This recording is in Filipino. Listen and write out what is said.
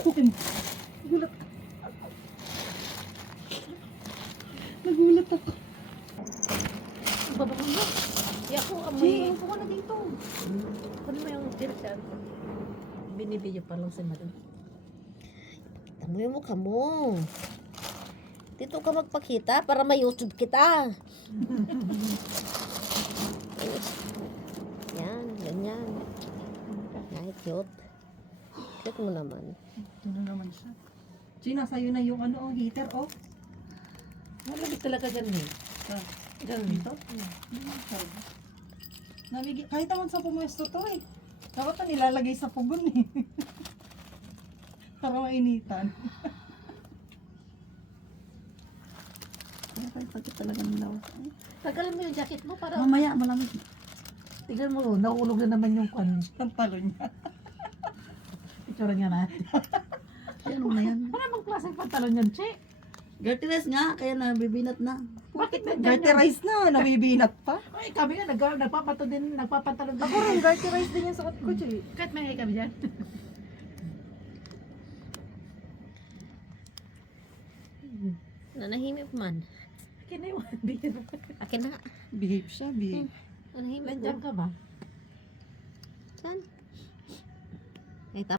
Nagulat. Nagulat ako. Baba mo na. Di ako amoy. Upo ka na dito. Ano mo yung tirsan? Binibidyo pa lang si madam. Pakita mo yung mukha mo. Dito ka magpakita para may YouTube kita. Yan, ganyan. Ay, cute. Cute mo naman. Ito na naman siya. Gina, sa'yo na yung ano, heater, oh. Malamig talaga dyan eh. Ah, Dyan. dito? Kahit naman sa pumuesto to eh. Dapat na nilalagay sa pugon eh. Para mainitan. Ano kayo pagkat talaga ng lawas? Tagalin mo yung jacket mo para Mamaya, malamig. tignan mo, naulog na naman yung kwan. Ang talo niya. Itsura niya na. Ano na yan? Ano namang klaseng pantalon yan, Che? Dirty rice nga, kaya nabibinat na. Bakit na Dirty rice na, nabibinat pa. Ay, kami nga, nagpapantalon din. Ako rin, dirty rice din yung suot ko, Che. Kahit may kami dyan. Nanahimik man. Akin na yung bihira. Akin na. Behave siya, behave. Nanahimik Nandiyan mo. ka ba? Saan?